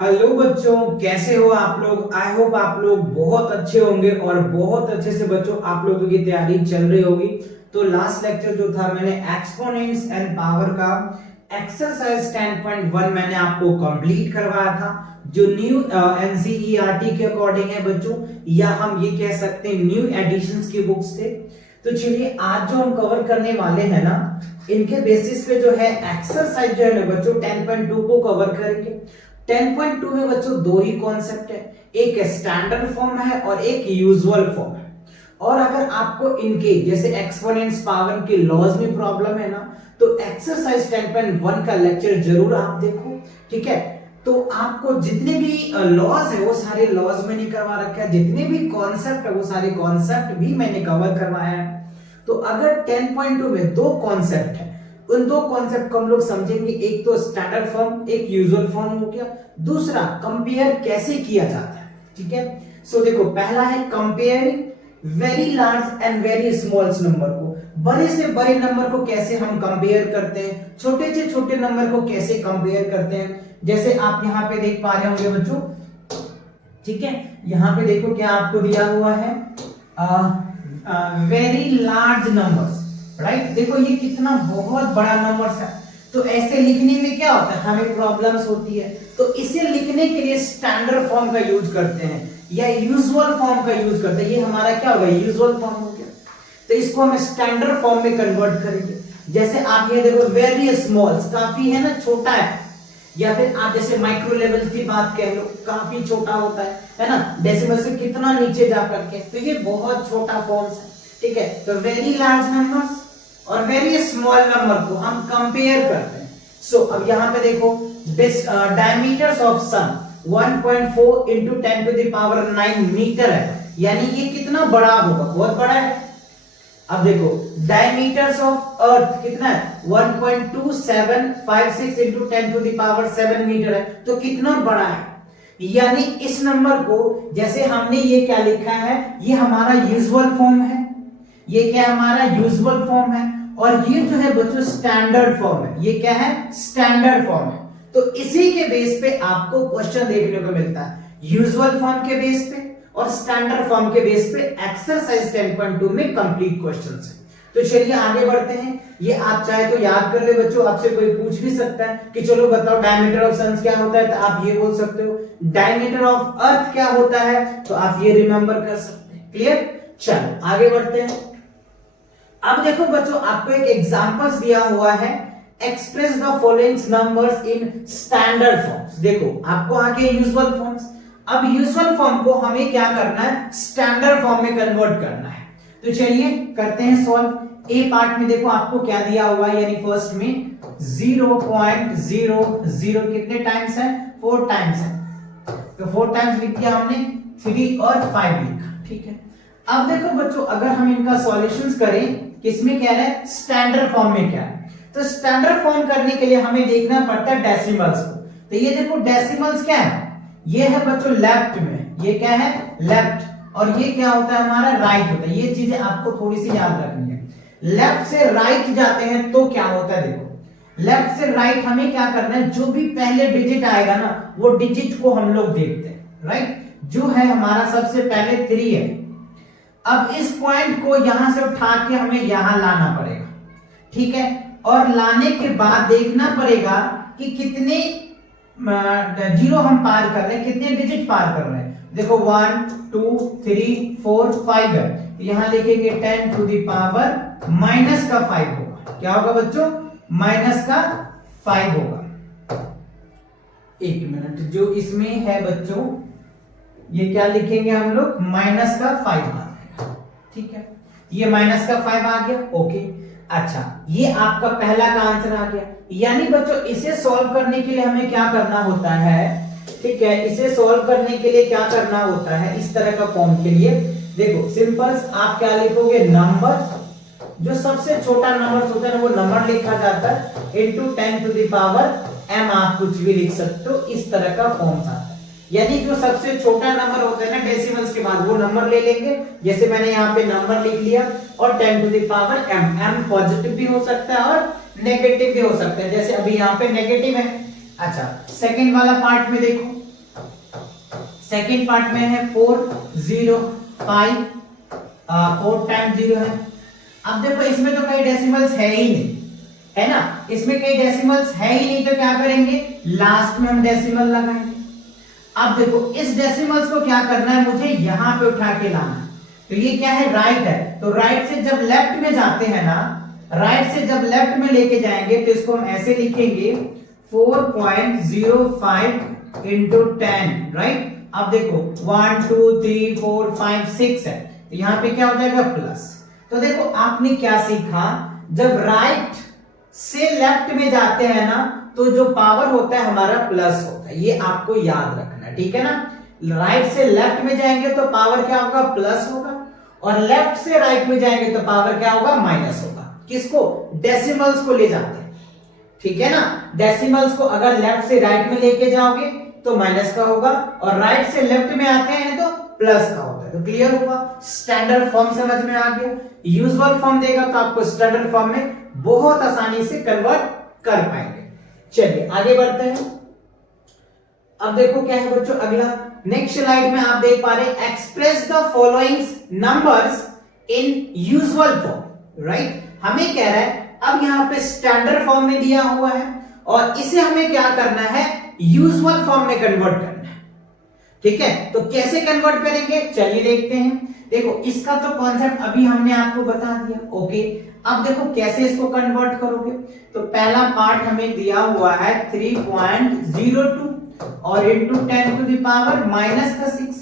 Hello बच्चों, कैसे हो आप लोग। आई होप आप लोग बहुत अच्छे होंगे और बहुत अच्छे से बच्चों आप लोगों की तैयारी चल रही होगी। तो लास्ट लेक्चर जो था मैंने एक्सपोनेंट्स एंड पावर का एक्सरसाइज 10.1 मैंने आपको कंप्लीट करवाया था, जो न्यू एनसीईआरटी के अकॉर्डिंग है बच्चों, या हम ये कह सकते हैं न्यू एडिशंस की बुक्स थे। तो चलिए आज जो हम कवर करने वाले हैं ना, इनके बेसिस पे जो है एक्सरसाइज जो है ना बच्चों 10.2 को कवर करेंगे। 10.2 में बच्चों दो ही कॉन्सेप्ट है, एक स्टैंडर्ड फॉर्म है और एक यूजुअल फॉर्म है। और अगर आपको इनके जैसे एक्सपोनेंट्स पावर के लॉज में प्रॉब्लम है ना, तो एक्सरसाइज 10.1 का लेक्चर जरूर आप देखो, ठीक है। तो आपको जितने भी लॉज है वो सारे लॉज मैंने करवा रखा है, जितने भी कॉन्सेप्ट है वो सारे कॉन्सेप्ट भी मैंने कवर करवाया है। तो अगर 10.2 में दो कॉन्सेप्ट है, उन दो कॉन्सेप्ट को हम लोग समझेंगे, एक तो स्टैंडर्ड फॉर्म, एक यूजुअल फॉर्म हो गया, दूसरा कंपेयर कैसे किया जाता है, ठीक है। सो देखो, पहला है comparing very large and very small number को, बड़े से बड़े नंबर को कैसे हम कंपेयर करते हैं, छोटे से छोटे नंबर को कैसे कंपेयर करते हैं। जैसे आप यहाँ पे देख पा रहे होंगे बच्चों, ठीक है, यहाँ पे देखो क्या आपको दिया हुआ है, वेरी लार्ज नंबर्स, राइट। देखो ये कितना बहुत बड़ा नंबर है, तो ऐसे लिखने में क्या होता है, हमें प्रॉब्लम्स होती है। तो इसे लिखने के लिए स्टैंडर्ड फॉर्म का यूज करते हैं या यूजुअल फॉर्म का यूज करते हैं। ये हमारा क्या होगा, यूजुअल फॉर्म हो गया। तो इसको हम स्टैंडर्ड फॉर्म में कन्वर्ट करेंगे। जैसे आप ये देखो, वेरी स्मॉल काफी है ना, छोटा है, या फिर आप जैसे माइक्रो लेवल की बात कह लो, काफी छोटा होता है ना, डेसिमल से कितना नीचे जा करके, तो ये बहुत छोटा फॉर्म है, ठीक है। तो वेरी लार्ज नंबर्स और वेरी स्मॉल नंबर को हम कंपेयर करते हैं। सो अब यहाँ पे देखो, diameters of sun 1.4 into 10 to the power 9 metre है, यानी ये कितना बड़ा होगा, बहुत बड़ा है। अब देखो, डायमीटर्स ऑफ अर्थ कितना है, 1.2756 into 10 to the power 7 metre है, तो कितना बड़ा है। यानी इस नंबर को, जैसे हमने ये क्या लिखा है, ये हमारा यूजुअल फॉर्म है, ये क्या हमारा यूजुअल फॉर्म है, और ये जो है बच्चों स्टैंडर्ड फॉर्म है। ये क्या है, स्टैंडर्ड फॉर्म है। तो इसी के बेस पे आपको क्वेश्चन देखने को मिलता है, यूजुअल फॉर्म के बेस पे और स्टैंडर्ड फॉर्म के बेस पे एक्सरसाइज 10.2 में कंप्लीट क्वेश्चंस है। तो चलिए आगे बढ़ते हैं। ये आप चाहे तो याद कर ले बच्चों, आपसे कोई पूछ भी सकता है कि चलो बताओ डायमीटर ऑफ सन क्या होता है, तो आप ये बोल सकते हो। डायमीटर ऑफ अर्थ क्या होता है, तो आप ये रिमेंबर कर सकते हैं। क्लियर, चलो आगे बढ़ते हैं। अब देखो बच्चों, आपको एक एग्जांपल्स दिया हुआ है, express the following numbers in standard forms. देखो आपको आगे यूजुअल फॉर्म्स, अब यूजुअल फॉर्म को हमें क्या करना है, स्टैंडर्ड फॉर्म में कन्वर्ट करना है। तो चलिए करते हैं सॉल्व। ए पार्ट में देखो आपको क्या दिया हुआ है, यानी फर्स्ट में 0.00 कितने टाइम्स है, 4 टाइम्स है, तो 4 टाइम्स लिख दिया हमने, 3 और 5 लिखा, ठीक है। अब देखो बच्चों, अगर हम इनका सॉल्यूशंस करें, किसमें क्या है, स्टैंडर्ड फॉर्म में क्या है, तो स्टैंडर्ड फॉर्म करने के लिए हमें देखना पड़ता है डेसिमल्स को। तो ये देखो डेसिमल्स क्या है, ये है बच्चों लेफ्ट में, ये क्या है लेफ्ट, और ये क्या होता है हमारा राइट होता है। ये चीजें आपको थोड़ी सी याद रखनी है। लेफ्ट से राइट जाते हैं तो क्या होता है, देखो लेफ्ट से राइट हमें क्या करना है, जो भी पहले डिजिट आएगा ना, वो डिजिट को हम लोग देखते हैं, राइट। जो है हमारा सबसे पहले 3 है। अब इस पॉइंट को यहां से उठा के हमें यहां लाना पड़ेगा, ठीक है, और लाने के बाद देखना पड़ेगा कि कितने जीरो हम पार कर रहे हैं, कितने डिजिट पार कर रहे हैं। देखो 1 2 3 4 5 है, यहां लिखेंगे 10 टू द पावर माइनस का 5 होगा। क्या होगा बच्चों, माइनस का 5 होगा। एक मिनट, जो इसमें है बच्चों, ये क्या लिखेंगे हम लोग, माइनस का 5 आ जाएगा, ठीक है। ये माइनस का 5 आ गया, ओके। अच्छा, ये आपका पहला का आंसर आ गया। यानी बच्चों इसे सॉल्व करने के लिए हमें क्या करना होता है, ठीक है, इसे सॉल्व करने के लिए क्या करना होता है, इस तरह का फॉर्म के लिए देखो सिंपल, आप क्या लिखोगे, नंबर, जो सबसे छोटा नंबर होता है ना वो नंबर लिखा जाता है, into 10 to the power m, आप कुछ भी लिख सकते हो, इस तरह का फॉर्म आता है। यानी जो सबसे छोटा नंबर होता है ना डेसिमल्स के बाद, वो नंबर ले लेंगे। जैसे मैंने यहाँ पे नंबर लिख लिया और 10 to the power m, m positive भी हो सकता है और नेगेटिव भी हो सकता है, जैसे अभी यहाँ पे नेगेटिव है। अच्छा, सेकंड वाला पार्ट में देखो, सेकेंड पार्ट में है 4 0 5, 4 टाइम्स 0 है। अब देखो इसमें तो कई डेसिमल्स है ही नहीं, है ना, इसमें कई डेसिमल्स है ही नहीं, तो क्या करेंगे, लास्ट में हम डेसिमल लगाएंगे। अब देखो इस डेसिमल्स को क्या करना है, मुझे यहां पे उठा के लाना है। तो ये क्या है, राइट है, तो राइट से जब लेफ्ट में जाते हैं ना, राइट से जब लेफ्ट में लेके जाएंगे तो इसको हम ऐसे लिखेंगे 4.05 into 10, राइट। अब देखो 1 2 3 4 5 6 है, तो यहाँ पे क्या हो जाएगा, प्लस। तो देखो आपने क्या सीखा, जब राइट से लेफ्ट में जाते हैं ना, तो जो पावर होता है हमारा प्लस होता है, ये आपको याद रखना, ठीक है ना। राइट से लेफ्ट में जाएंगे तो पावर क्या होगा, प्लस होगा, और लेफ्ट से राइट में जाएंगे तो पावर क्या होगा, माइनस होगा। किसको, डेसिमल्स को ले जाते हैं, ठीक है ना। डेसिमल्स को अगर लेफ्ट से राइट में लेके जाओगे तो माइनस का होगा, और राइट से लेफ्ट में आते हैं तो प्लस का होता है। तो क्लियर होगा, स्टैंडर्ड फॉर्म समझ में आ गया। यूजुअल फॉर्म देगा तो आपको स्टैंडर्ड फॉर्म में बहुत आसानी से कन्वर्ट कर पाएंगे। चलिए आगे बढ़ते हैं। अब देखो क्या है बच्चों, अगला नेक्स्ट स्लाइड में आप देख पा रहे हैं, express the following numbers in usual form, right. हमें कह रहा है, अब यहां पे स्टैंडर्ड फॉर्म में दिया हुआ है और इसे हमें क्या करना है, यूजुअल फॉर्म में कन्वर्ट करना है, ठीक है। तो कैसे कन्वर्ट करेंगे, चलिए देखते हैं। देखो इसका तो कॉन्सेप्ट अभी हमने आपको बता दिया, ओके। अब देखो कैसे इसको कन्वर्ट करोगे। तो पहला पार्ट हमें दिया हुआ है 3.02 और इंटू 10 टू द पावर -6,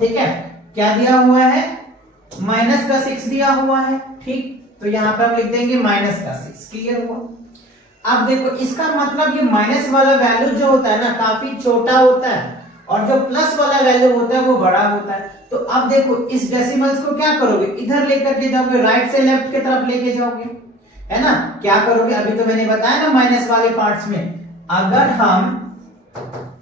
ठीक है। क्या दिया हुआ है, -6 दिया हुआ है, ठीक। तो यहां पर हम लिख देंगे -6, क्लियर हुआ। अब देखो इसका मतलब ये माइनस वाला वैल्यू जो होता है ना, काफी छोटा होता है, और जो प्लस वाला वैल्यू होता है वो बड़ा होता है। तो अब देखो इस डेसिमल्स को क्या करोगे, इधर लेकर के जाओगे, राइट से लेफ्ट की तरफ लेके जाओगे, है ना। क्या करोगे, अभी तो मैंने बताया ना माइनस वाले पार्ट्स में, अगर हम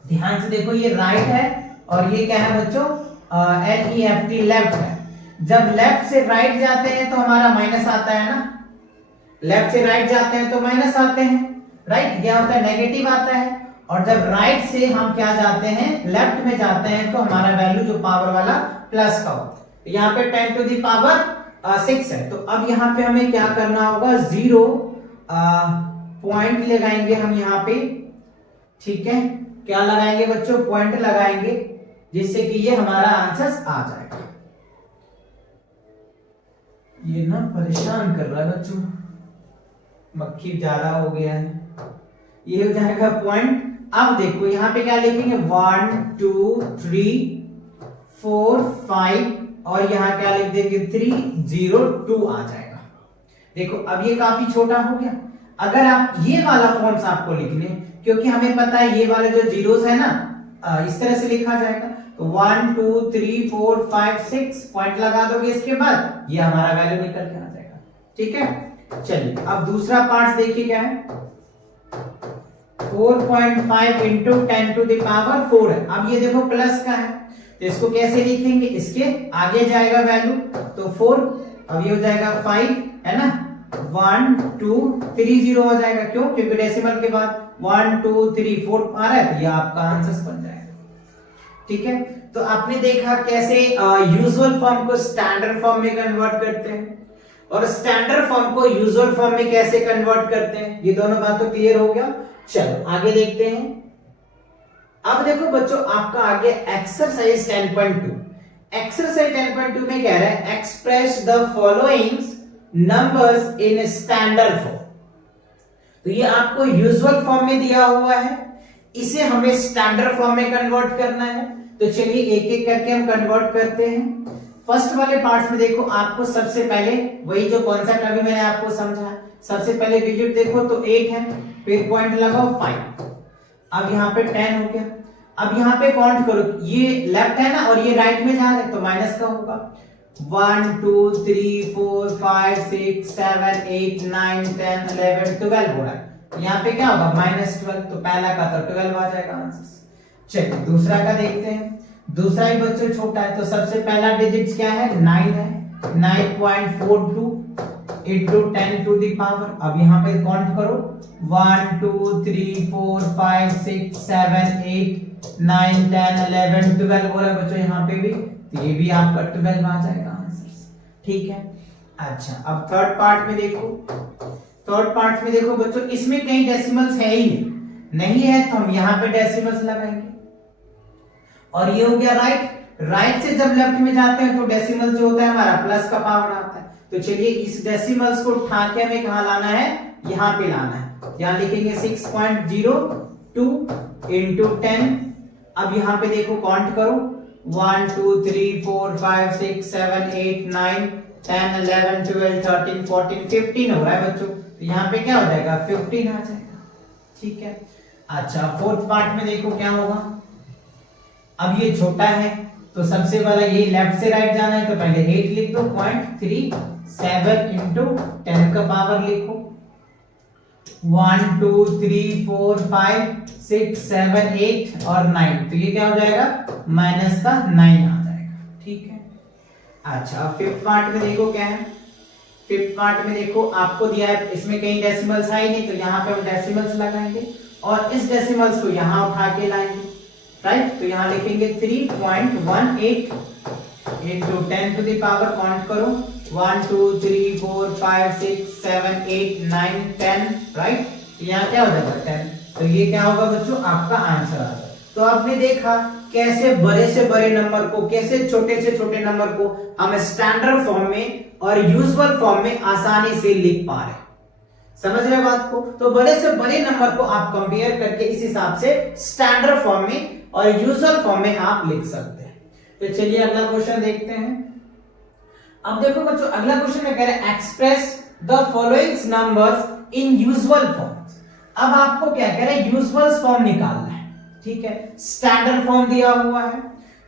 ध्यान से देखो, ये राइट है और ये क्या है बच्चों, LEFT लेफ्ट है। जब लेफ्ट से राइट जाते हैं तो हमारा माइनस आता है ना, लेफ्ट से राइट जाते हैं तो माइनस आते हैं, राइट, क्या होता है, नेगेटिव आता है। और जब राइट से हम क्या जाते हैं, लेफ्ट में जाते हैं, तो हमारा वैल्यू जो पावर वाला प्लस का होता है। तो यहाँ पे 10 टू द पावर 6 है। तो अब यहाँ पे हमें क्या करना होगा, 0 पॉइंट लगाएंगे हम यहाँ पे, ठीक है। क्या लगाएंगे बच्चों, पॉइंट लगाएंगे, जिससे कि ये हमारा आंसर आ जाएगा। ये ना परेशान कर रहा है बच्चों, मक्खी ज्यादा हो गया है। ये हो जाएगा पॉइंट। अब देखो यहाँ पे क्या लिखेंगे, 1 2 3 4 5 और यहाँ क्या लिख देंगे, 3 0 2 आ जाएगा। देखो अब ये काफी छोटा हो गया। अगर आप ये वाला फॉर्म्स आपको लिखने, क्योंकि हमें पता है ये वाले जो जीरोस है ना, इस तरह से लिखा जाएगा। तो 1 2 3 4 5 6 पॉइंट लगा दोगे, इसके बाद ये हमारा वैल्यू निकल के आ जाएगा, ठीक है। चलिए अब दूसरा पार्ट देखिए क्या है, 4.5 इंटू 10 टू द पावर 4 है। अब ये देखो प्लस का है, तो इसको कैसे लिखेंगे, इसके आगे जाएगा वैल्यू, तो 4, अब ये हो जाएगा 5, है ना, 1 2 3 0 हो जाएगा। क्यों, क्योंकि डेसिमल के बाद 1 2 3 4 आ रहा है, तो ये आपका आंसर बन जाएगा, ठीक है। तो आपने देखा कैसे यूजुअल फॉर्म को स्टैंडर्ड फॉर्म में कन्वर्ट करते हैं, और स्टैंडर्ड फॉर्म को यूजुअल फॉर्म में कैसे कन्वर्ट करते हैं। ये दोनों बात तो क्लियर हो गया। चलो आगे देखते हैं। अब देखो बच्चों, आपका आगे एक्सरसाइज 10.2। एक्सरसाइज 10.2 में कह रहा है, express the following numbers in standard form. तो ये आपको यूजुअल फॉर्म में दिया हुआ है, इसे हमें स्टैंडर्ड फॉर्म में कन्वर्ट करना है। तो चलिए एक एक करके हम कन्वर्ट करते हैं। फर्स्ट वाले पार्ट्स में देखो, आपको सबसे पहले वही जो कॉन्सेप्ट अभी मैंने आपको समझाया, सबसे पहले डिजिट देखो तो 8 है, फिर पॉइंट लगाओ 5, अब यहाँ पे 10 हो गया। अब यहाँ पे काउंट करो, ये लेफ्ट है ना और ये राइट में जा रहा है, तो माइनस का होगा। 1 2 3 4 5 6 7 8 9 10 11 12 हो रहा है, यहाँ पे क्या होगा, -12। तो पहला का तो 12 आ जाएगा आंसर। चलिए दूसरा का देखते हैं। दूसरा ही बच्चों छोटा है, तो सबसे पहला डिजिट क्या है, 9 है, 9.42 इंटू 10 टू द पावर। अब यहाँ पे काउंट करो, 1 2 3 4 5 6 7 8 9 10 11 12 हो रहा है बच्चों यहाँ पे भी, तो ये भी आपका 12 आ जाएगा आंसर। ठीक है, अच्छा अब थर्ड पार्ट में देखो। थर्ड पार्ट में देखो बच्चों, इसमें कहीं डेसिमल्स है ही नहीं है, तो हम यहाँ पे डेसिमल्स लगाएंगे। और ये हो गया राइट से जब लेफ्ट में जाते हैं तो डेसिमल जो होता है हमारा प्लस का पावर आता है। तो चलिए इस डेसिमल्स को उठा के हमें कहां लाना है, यहाँ पे लाना है। यहाँ लिखेंगे 6.02 इंटू 10। अब यहाँ पे देखो काउंट करो, 1 2 3 4 5 6 7 8 9 10 11 12 13 14 15 हो रहा है बच्चों। तो यहाँ पे क्या हो जाएगा, 15 आ जाएगा। ठीक है, अच्छा फोर्थ पार्ट में देखो क्या होगा। अब ये छोटा है तो सबसे पहले ये लेफ्ट से राइट जाना है, तो पहले 8 लिख दो, 0.37 इंटू 10 का पावर लिखो, 1 2 3 4 5 6 7 8 और 9, तो ये क्या हो जाएगा, माइनस का 9 आ जाएगा। ठीक है, अच्छा फिफ्थ पार्ट में देखो क्या है। फिफ्थ पार्ट में देखो आपको दिया है, इसमें कहीं डेसिमल्स है ही नहीं, तो यहाँ पे हम डेसिमल्स लगाएंगे और इस डेसिमल्स को यहाँ उठा के लाएंगे। राइट, तो यहाँ लिखेंगे 3.18 into 10 to the power, count करो 1 2 3 4 5 6 7 8 9 10। राइट, यहाँ क्या हो जाएगा 10, तो ये क्या होगा बच्चों, आपका आंसर आ जाएगा। तो आपने देखा कैसे बड़े से बड़े नंबर को, कैसे छोटे से छोटे नंबर को हम स्टैंडर्ड फॉर्म में और यूजुअल फॉर्म में आसानी से लिख पा रहे हैं। समझ रहे बात को? तो बड़े से बड़े नंबर को आप कंपेयर करके इस हिसाब से स्टैंडर्ड फॉर्म में और यूजुअल फॉर्म में आप लिख सकते हैं। तो चलिए अगला क्वेश्चन देखते हैं। अब देखो बच्चों, अगला क्वेश्चन में कह रहे हैं express the following numbers in usual forms. अब आपको क्या कह रहे हैं, यूजुअल फॉर्म निकालना है। ठीक है, स्टैंडर्ड फॉर्म दिया हुआ है,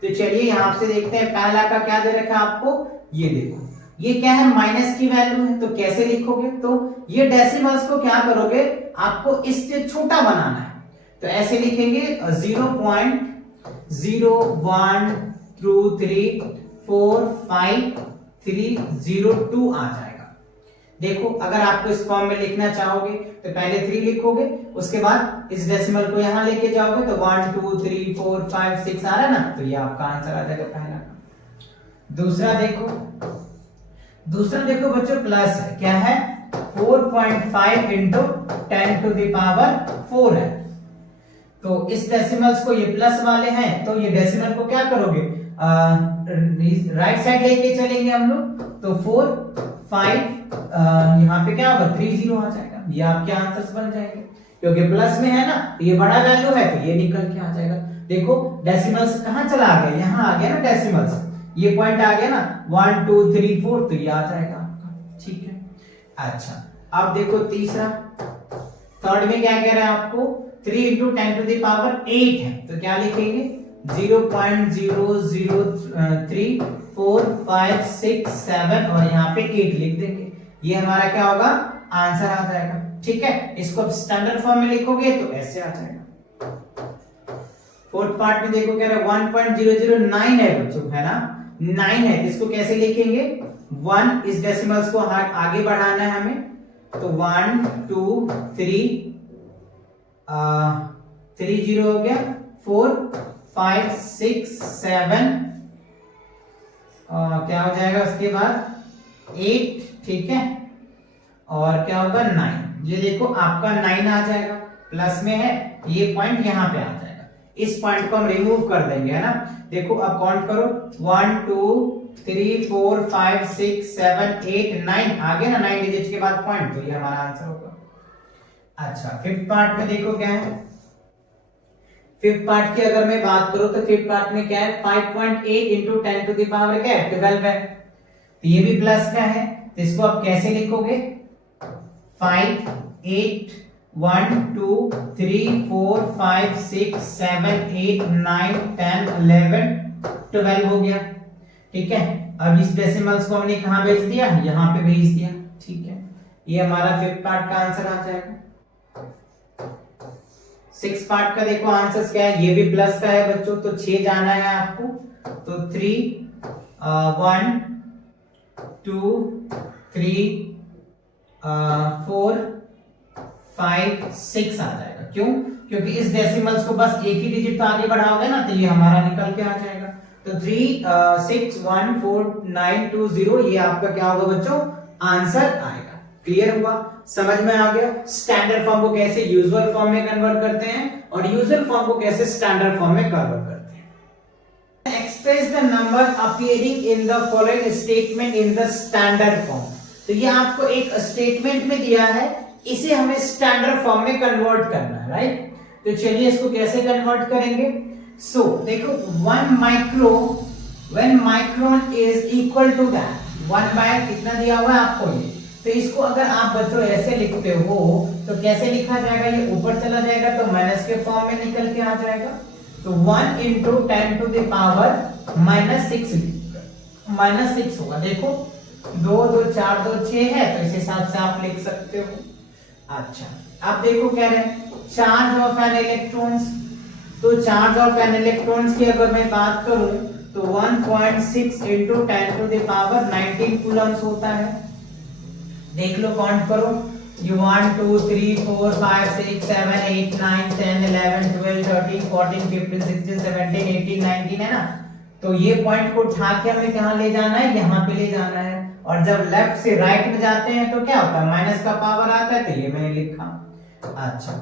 तो चलिए यहां से देखते हैं। पहला का क्या दे रखा है आपको, ये देखो, ये क्या है, माइनस की वैल्यू है, तो कैसे लिखोगे, तो ये डेसिमल्स को क्या करोगे, आपको इससे छोटा बनाना है, तो ऐसे लिखेंगे 0.012345 आ जाएगा। देखो अगर आपको इस फॉर्म में लिखना चाहोगे तो पहले 3 लिखोगे, उसके बाद इस डेसिमल को यहां लेके जाओगे तो 1 2 3 4 5 6 आ रहा है ना, तो ये आपका आंसर आ जाएगा पहला का। दूसरा देखो बच्चों, प्लस है, क्या है 4.5 इंटू 10 टू द पावर 4 है। तो इस डेसिमल्स को, ये प्लस वाले हैं, तो ये डेसिमल को क्या करोगे, राइट साइड लेके चलेंगे हम लोग, तो 4 5 यहाँ पे क्या होगा 30 आ जाएगा। ये आपके आंसर्स बन जाएंगे, क्योंकि प्लस में है ना, तो ये बड़ा वैल्यू है तो ये निकल के आ जाएगा। देखो डेसिमल्स कहां चला गया, यहाँ आ गया ना डेसिमल्स, ये पॉइंट आ गया ना 1 2 3 4, तो ये आ जाएगा आपका। ठीक है, अच्छा अब देखो तीसरा, थर्ड में क्या कह रहा है आपको, 3 इंटू 10 टू द पावर 8 है, तो क्या लिखेंगे 0.0034567 और यहाँ पे 8 लिख देंगे। ये हमारा क्या होगा, आंसर आ जाएगा। ठीक है, इसको अब स्टैंडर्ड फॉर्म में लिखोगे तो ऐसे आ जाएगा। फोर्थ पार्ट में देखो क्या है, 1.009 है बच्चों, है ना, 9 है, इसको कैसे लिखेंगे, 1 इस डेसिमल्स को आगे बढ़ाना है हमें, तो 1 2 3 3 0 हो गया, 4 5 6 7 क्या हो जाएगा उसके बाद 8। ठीक है, और क्या होगा 9। ये देखो आपका 9 आ जाएगा, प्लस में है, ये पॉइंट यहाँ पे आ जाएगा। इस पॉइंट को हम रिमूव कर देंगे, है ना। देखो अब काउंट करो 1 2 3 4 5 6 7 8 9 आ गया ना, 9 डिजिट के बाद पॉइंट, तो ये हमारा आंसर होगा। अच्छा फिफ्थ पार्ट में देखो क्या है। फिफ्थ पार्ट की अगर मैं बात करूं तो फिफ्थ पार्ट में क्या है, 5.8 इंटू 10 टू द पावर क्या है 12 है, तो ये भी प्लस का है, तो इसको आप कैसे लिखोगे, 5 8 1 2 3 4 5 6 7 8 9 10 11 12 हो गया। ठीक है, अब इस डेसिमल्स को हमने कहां भेज दिया, यहां पे भेज दिया। ठीक है, ये हमारा फिफ्थ पार्ट का आंसर आ जाएगा। सिक्स पार्ट का देखो आंसर क्या है, ये भी प्लस का है बच्चों, तो 6 जाना है आपको, तो 3 1 2 3 4 5 6 आ जाएगा। क्यों, क्योंकि इस डेसिमल्स को बस एक ही डिजिट तो आगे बढ़ाओगे ना, तो ये हमारा निकल के आ जाएगा। तो 3614920 ये आपका क्या होगा बच्चों, आंसर आएगा। क्लियर हुआ, समझ में आ गया? स्टैंडर्ड फॉर्म को कैसे यूजुअल फॉर्म में कन्वर्ट करते हैं और यूजुअल फॉर्म को कैसे स्टैंडर्ड फॉर्म में कन्वर्ट करते हैं। Express the number appearing in the following statement in the standard form. तो ये आपको एक स्टेटमेंट में दिया है, इसे हमें स्टैंडर्ड फॉर्म में कन्वर्ट करना है, राइट? तो चलिए इसको कैसे कन्वर्ट करेंगे। सो देखो 1 micron is equal to that 1 by कितना दिया हुआ है आपको ये। तो इसको अगर आप बच्चों ऐसे लिखते हो तो कैसे लिखा जाएगा, ये ऊपर चला जाएगा तो माइनस के फॉर्म में निकल के आ जाएगा। तो 1 into 10 to the power -6 होगा। देखो 2 2 4 2 6 है, तो इस हिसाब से आप लिख सकते हो। अच्छा, अब देखो क्या है, चार्ज ऑफ एन इलेक्ट्रॉन्स। तो चार्ज ऑफ एन इलेक्ट्रॉन्स की अगर मैं बात करूं तो 1.6 into 10 to the power 19 Coulomb's होता है। देख लो, काउंट करो, you 1 2 3 4 5 6 7 8 9 10 11 12 13 14 15 16 17 18 19 है ना। तो ये पॉइंट को उठा के हमें कहां ले जाना है, यहाँ पे ले जाना है। और जब लेफ्ट से राइट में जाते हैं तो क्या होता है, माइनस का पावर आता है, तो ये मैंने लिखा। अच्छा,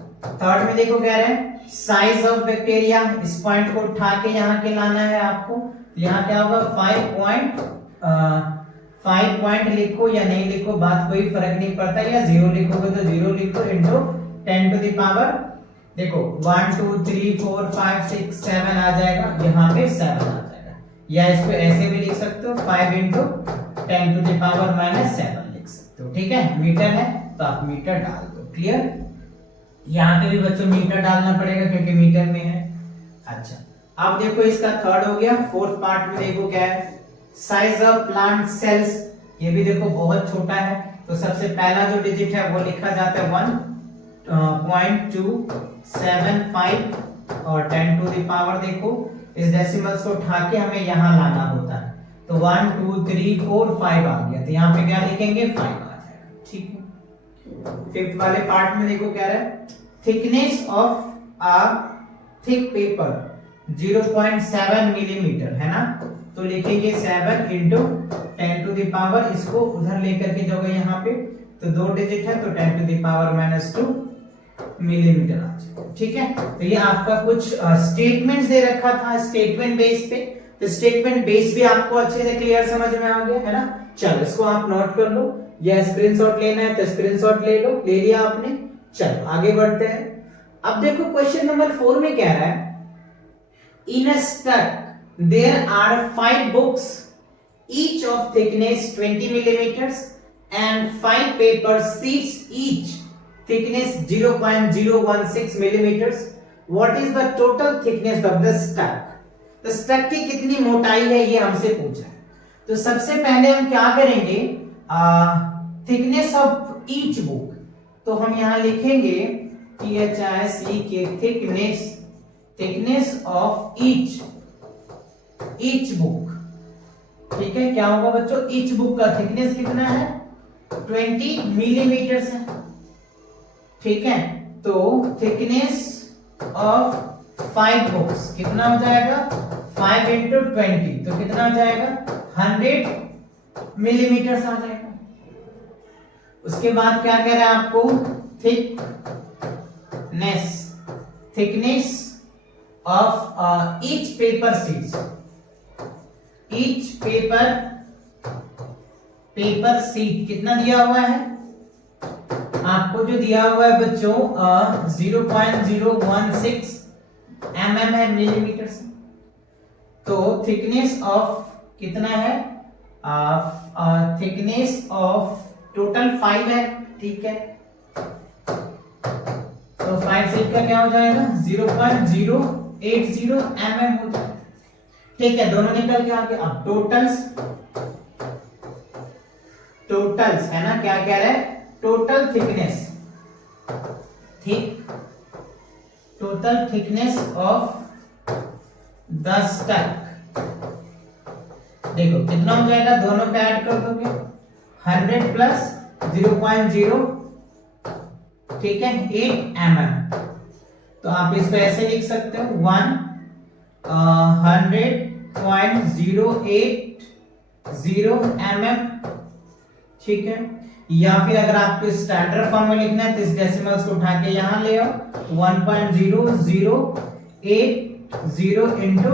थर्ड में देखो क्या है, साइज ऑफ बैक्टीरिया। इस पॉइंट को उठा के यहाँ के लाना है आपको। यहाँ क्या होगा 5 पॉइंट लिखो या नहीं लिखो, बात कोई फर्क नहीं पड़ता, या 0 लिखोगे तो 0 लिखो इंटू 10 टू द पावर। देखो 1 2 3 4 5 6 7 आ जाएगा, यहाँ पे 7 आ जाएगा। या इसको ऐसे भी लिख सकते हो 5 इंटू 10 टू द पावर -7 लिख सकते हो। ठीक है, मीटर है तो आप मीटर डाल दो। क्लियर, यहाँ पे भी बच्चों मीटर डालना पड़ेगा क्योंकि मीटर में है। अच्छा, अब देखो इसका थर्ड हो गया। फोर्थ पार्ट में देखो क्या है, साइज ऑफ प्लांट सेल्स। ये भी देखो बहुत छोटा है, तो सबसे पहला जो डिजिट है वो लिखा जाता है 1.275 और 10 टू द पावर। देखो इस डेसिमल्स को उठा के हमें यहाँ लाना होता है। तो 1 2 3 4 5 आ गया, तो यहाँ पे क्या लिखेंगे 5 आ जाएगा। ठीक है, फिफ्थ वाले पार्ट में देखो क्या है, thickness of a thick paper 0.7 millimetre है ना। तो लिखेंगे 7 इंटू 10 टू द पावर, इसको उधर लेकर के जाओगे यहाँ पे, तो 2 डिजिट है तो 10 टू द पावर -2 मिलीमीटर आ जाएगा। ठीक है, तो ये आपका कुछ स्टेटमेंट्स दे रखा था स्टेटमेंट बेस पे। तो स्टेटमेंट बेस भी आपको अच्छे से क्लियर समझ में आ गया है ना। चलो इसको आप नोट कर लो, या स्क्रीनशॉट लेना है तो स्क्रीनशॉट ले लो। ले लिया आपने, चलो आगे बढ़ते हैं। अब देखो क्वेश्चन नंबर 4 में क्या रहा है, इन अ stuck there are 5 books each of thickness 20 millimeters and 5 paper sheets each thickness 0.016 millimeters. What is the total thickness of the stack? तो स्टक की कितनी मोटाई है ये हमसे पूछा है। तो सबसे पहले हम क्या करेंगे, थिकनेस ऑफ ईच बुक। तो हम यहाँ लिखेंगे THIC के थिकनेस ऑफ ईच बुक। ठीक है, क्या होगा बच्चों, ईच बुक का थिकनेस कितना है 20 मिलीमीटर है। ठीक है, तो थिकनेस ऑफ 5 बुक्स कितना हो जाएगा, 5 इंटू 20 तो कितना हो जाएगा 100 मिलीमीटर आ जाएगा। उसके बाद क्या कह रहा है आपको, thickness of each paper sheet. Each paper sheet कितना दिया हुआ है आपको, जो दिया हुआ है बच्चों 0.016 mm है मिलीमीटर से। तो थिकनेस ऑफ कितना है, थिकनेस ऑफ टोटल 5 है। ठीक है, तो 5 शीट का क्या हो जाएगा 0.080 mm हो जाएगा। ठीक है, दोनों निकल के आ गए। अब टोटल्स है ना, क्या कह रहा है, total thickness of the stock. देखो कितना हो जाएगा, दोनों पे ऐड कर दोगे 100 प्लस 0.0, ठीक है 8 mm। तो आप इसको ऐसे लिख सकते हो 100.080 mm, ठीक है। या फिर अगर आपको स्टैंडर्ड फॉर्म में लिखना है तो इस डेसिमल्स को उठा के यहां ले आओ, 1.0080 इंटू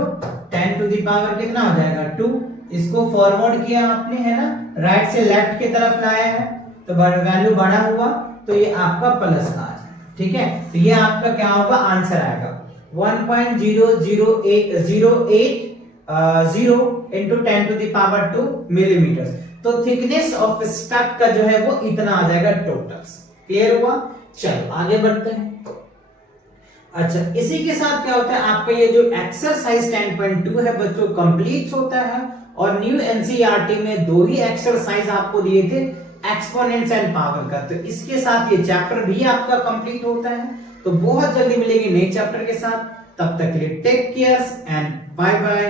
10 टू द पावर कितना हो जाएगा 2। इसको फॉरवर्ड किया आपने, है ना, राइट से लेफ्ट की तरफ लाया है तो वैल्यू बड़ा हुआ तो ये आपका प्लस आ जाएगा, ठीक है। तो ये आपका क्या होगा, आंसर आएगा 1.00880 into 10 to the power 2 millimetre. तो थिकनेस ऑफ स्टक का जो है वो इतना आ जाएगा टोटल। क्लियर हुआ? चलो आगे बढ़ते हैं। अच्छा, इसी के साथ क्या होता है, आपका ये जो एक्सरसाइज 10.2 है बच्चों कंप्लीट होता है। और न्यू एनसीईआरटी में 2 ही एक्सरसाइज आपको दिए थे एक्सपोनेंट्स एंड पावर का, तो इसके साथ ये चैप्टर भी आपका कंप्लीट होता है। तो बहुत जल्दी मिलेंगे नए चैप्टर के साथ, तब तक के लिए take care and bye bye.